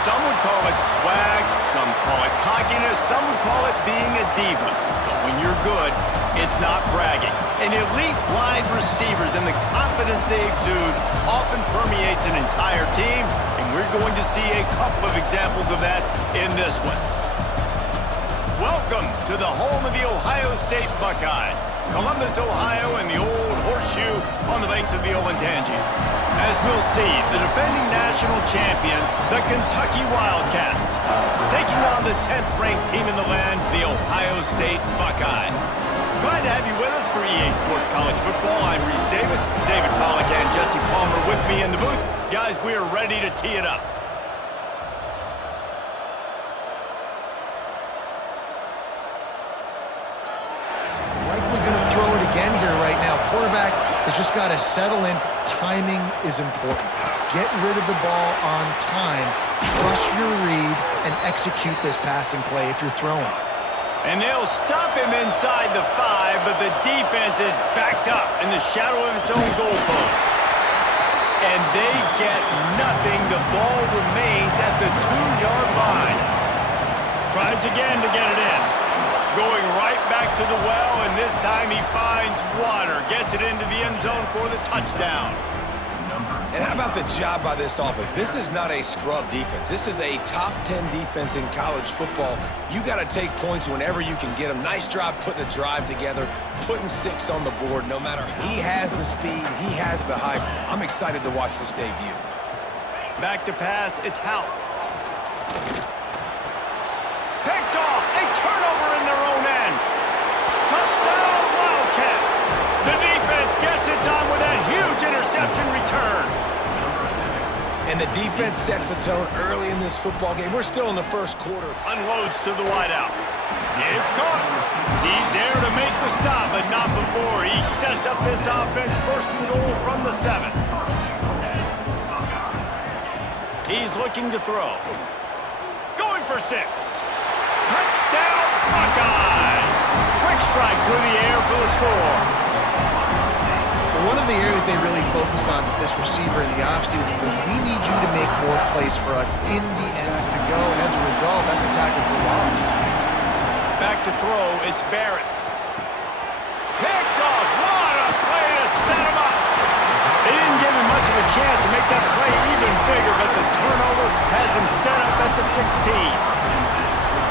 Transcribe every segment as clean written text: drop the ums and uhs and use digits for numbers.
Some would call it swag, some call it cockiness, some would call it being a diva. But when you're good, it's not bragging. And elite wide receivers and the confidence they exude often permeates an entire team, and we're going to see a couple of examples of that in this one. Welcome to the home of the Ohio State Buckeyes, Columbus, Ohio, and the old horseshoe on the banks of the Olentangy. As we'll see, the defending national champions, the Kentucky Wildcats, taking on the 10th-ranked team in the land, the Ohio State Buckeyes. Glad to have you with us for EA Sports College Football. I'm Reese Davis, David Pollack, and Jesse Palmer with me in the booth. Guys, we are ready to tee it up. Likely going to throw it again here right now. Quarterback has just got to settle in. Timing is important. Get rid of the ball on time. Trust your read and execute this passing play if you're throwing. And they'll stop him inside the 5, but the defense is backed up in the shadow of its own goalpost. And they get nothing. The ball remains at the 2-yard line. Tries again to get it in. Going right back to the well, and this time he finds water. Gets it into the end zone for the touchdown. And how about the job by this offense? This is not a scrub defense. This is a top 10 defense in college football. You got to take points whenever you can get them. Nice job putting a drive together, putting 6 on the board. No matter, he has the speed, he has the hype. I'm excited to watch this debut. Back to pass, it's Houck. Picked off, a turnover in their own end. Touchdown, Wildcats. The defense gets it done with a huge interception return. And the defense sets the tone early in this football game. We're still in the first quarter. Unloads to the wideout. It's caught. He's there to make the stop, but not before. He sets up this offense first and goal from the 7. He's looking to throw. Going for 6. Touchdown, Buckeyes! Quick strike through the air for the score. One of the areas they really focused on with this receiver in the offseason was we need you to make more plays for us in the end to go. And as a result, that's a tackle for loss. Back to throw, it's Barrett. Picked off, what a play to set him up. They didn't give him much of a chance to make that play even bigger, but the turnover has him set up at the 16.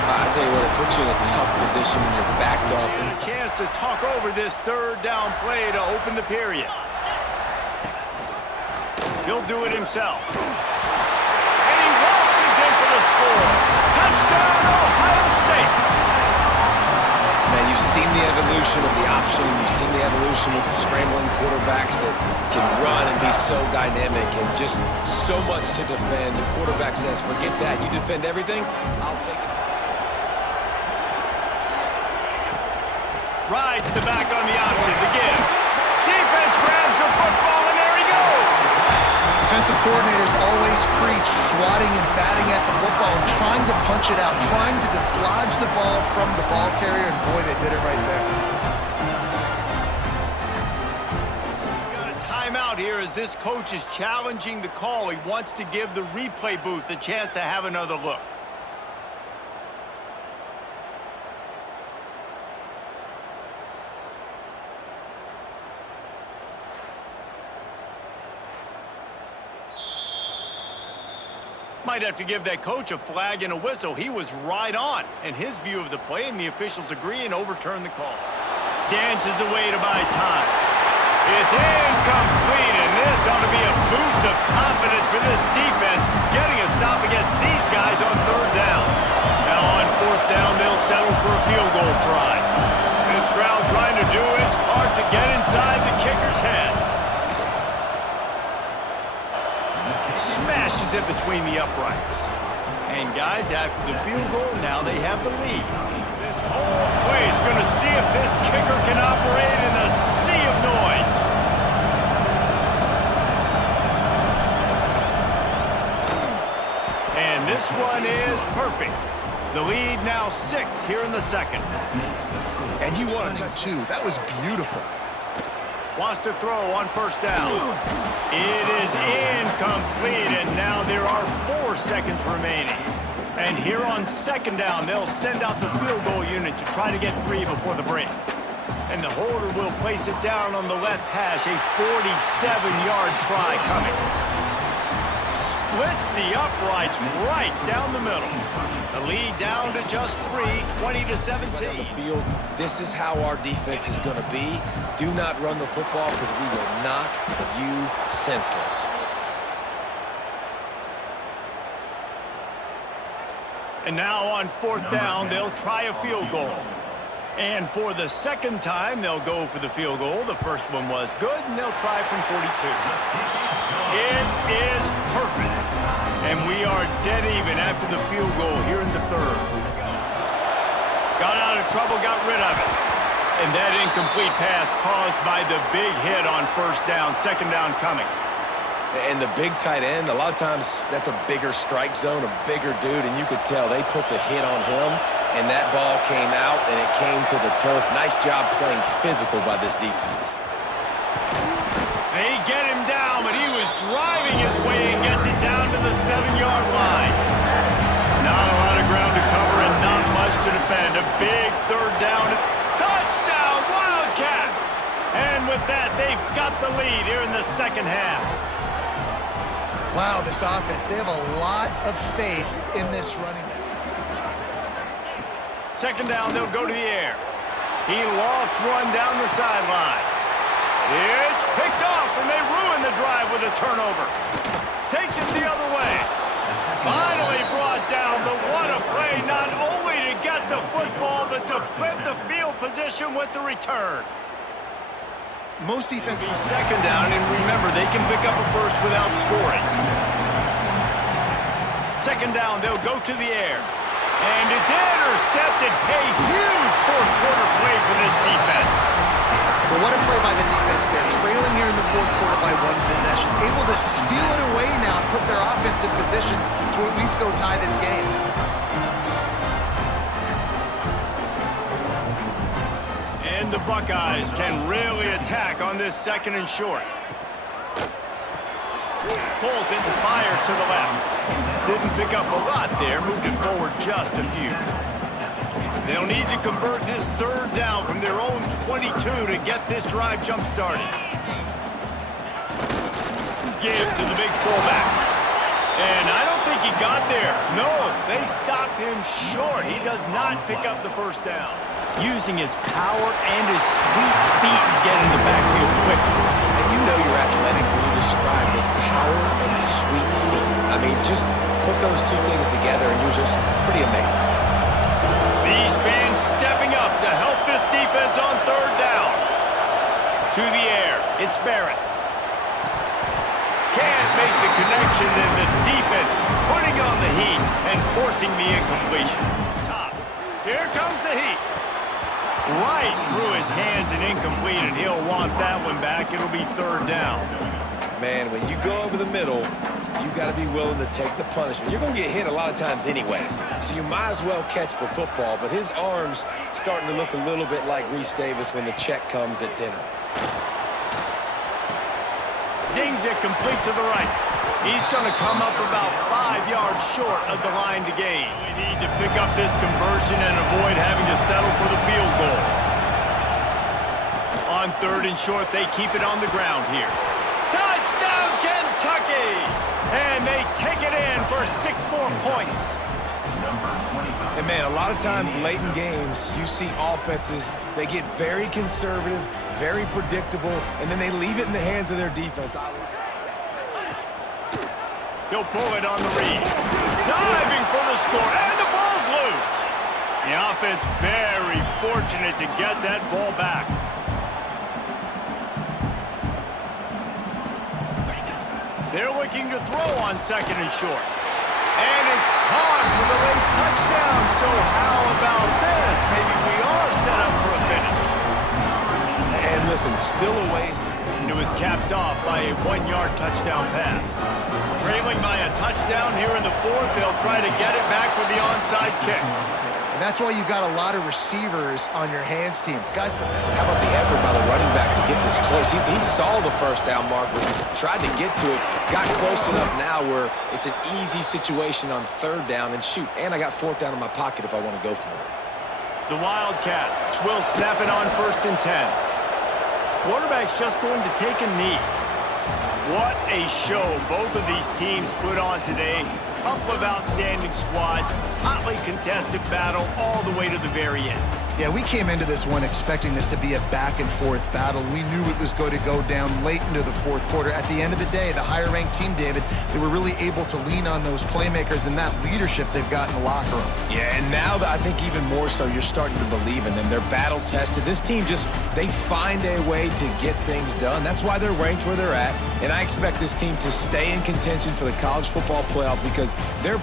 I tell you what, it puts you in a tough position when you're backed up. And a chance to talk over this third down play to open the period. He'll do it himself. And he waltzes in for the score. Touchdown, Ohio State. Man, you've seen the evolution of the option. You've seen the evolution with the scrambling quarterbacks that can run and be so dynamic and just so much to defend. The quarterback says, forget that. You defend everything, I'll take it. Rides the back on the option, the give. Defense grabs the football, and there he goes. Defensive coordinators always preach swatting and batting at the football and trying to punch it out, trying to dislodge the ball from the ball carrier, and boy, they did it right there. Got a timeout here as this coach is challenging the call. He wants to give the replay booth a chance to have another look. Might have to give that coach a flag and a whistle. He was right on in his view of the play, and the officials agree and overturn the call. Dances away to buy time. It's incomplete, and this ought to be a boost of confidence for this defense, getting a stop against these guys on third down. Now on fourth down, they'll settle for a field goal try. This crowd trying to do its part to get inside the kicker's head. Smashes it between the uprights. And guys, after the field goal, now they have the lead. This whole play is going to see if this kicker can operate in a sea of noise. And this one is perfect. The lead now 6 here in the second. And you wanted to, too. That was beautiful. Wants to throw on first down. It is incomplete, and now there are 4 seconds remaining. And here on second down, they'll send out the field goal unit to try to get 3 before the break. And the holder will place it down on the left hash, a 47-yard try coming. Splits the uprights right down the middle. The lead down to just 3, 20-17. The field, this is how our defense is going to be. Do not run the football because we will knock you senseless. And now on fourth down, they'll try a field goal. And for the second time, they'll go for the field goal. The first one was good, and they'll try from 42. It is perfect. And we are dead even after the field goal here in the third. Got out of trouble, got rid of it. And that incomplete pass caused by the big hit on first down. Second down coming. And the big tight end, a lot of times that's a bigger strike zone, a bigger dude, and you could tell they put the hit on him, and that ball came out, and it came to the turf. Nice job playing physical by this defense. They get him down, but he was driving his way and gets it down to the 7-yard line. Not a lot of ground to cover and not much to defend. A big third down. Touchdown, Wildcats! And with that, they've got the lead here in the second half. Wow, this offense, they have a lot of faith in this running back. Second down, they'll go to the air. He lofts one down the sideline. It's picked off, and they ruin the drive with a turnover. Takes it the other way. Finally brought down, but what a play, not only to get the football, but to flip the field position with the return. Most defenses... Second down, and remember, they can pick up a first without scoring. Second down, they'll go to the air. And it's intercepted. A huge fourth-quarter play for this defense. Well, what a play by the defense there. Trailing here in the fourth quarter by 1 possession. Able to steal it away now and put their offense in position to at least go tie this game. And the Buckeyes can really attack on this second and short. Pulls it and fires to the left. Didn't pick up a lot there, moved it forward just a few. They'll need to convert this third down from their own 22 to get this drive jump-started. Give to the big fullback. And I don't think he got there. No, they stop him short. He does not pick up the first down. Using his power and his sweet feet to get in the backfield quickly. And you know you're athletic when you describe with power and sweet feet. I mean, just put those two things together and you're just pretty amazing. These fans stepping up to help this defense on third down. To the air, it's Barrett. Can't make the connection, and the defense putting on the heat and forcing the incompletion. Top. Here comes the heat. Right through his hands and incomplete, and he'll want that one back. It'll be third down. Man, when you go over the middle, you got to be willing to take the punishment. You're going to get hit a lot of times anyways, so you might as well catch the football, but his arm's starting to look a little bit like Reese Davis when the check comes at dinner. Zings it complete to the right. He's going to come up about 5 yards short of the line to gain. We need to pick up this conversion and avoid having to settle for the field goal. On third and short, they keep it on the ground here. Touchdown, Kentucky! And they take it in for 6 more points. And, man, a lot of times late in games, you see offenses, they get very conservative, very predictable, and then they leave it in the hands of their defense. He'll pull it on the read. Diving for the score, and the ball's loose. The offense very fortunate to get that ball back. They're looking to throw on second and short. And it's caught for the late touchdown. So how about this? Maybe we are set up for a finish. And listen, still a ways to go. It was capped off by a 1-yard touchdown pass. Trailing by a touchdown here in the fourth, they'll try to get it back with the onside kick. And that's why you've got a lot of receivers on your hands team. Guys, how about the effort by the running back to get this close? He saw the first down mark, but tried to get to it. Got close enough now where it's an easy situation on third down. And shoot, and I got fourth down in my pocket if I want to go for it. The Wildcats will snap it on 1st and 10. Quarterback's just going to take a knee. What a show both of these teams put on today. Couple of outstanding squads, hotly contested battle all the way to the very end. Yeah, we came into this one expecting this to be a back-and-forth battle. We knew it was going to go down late into the fourth quarter. At the end of the day, the higher-ranked team, David, they were really able to lean on those playmakers and that leadership they've got in the locker room. Yeah, and now I think even more so, you're starting to believe in them. They're battle-tested. This team they find a way to get things done. That's why they're ranked where they're at. And I expect this team to stay in contention for the college football playoff because they're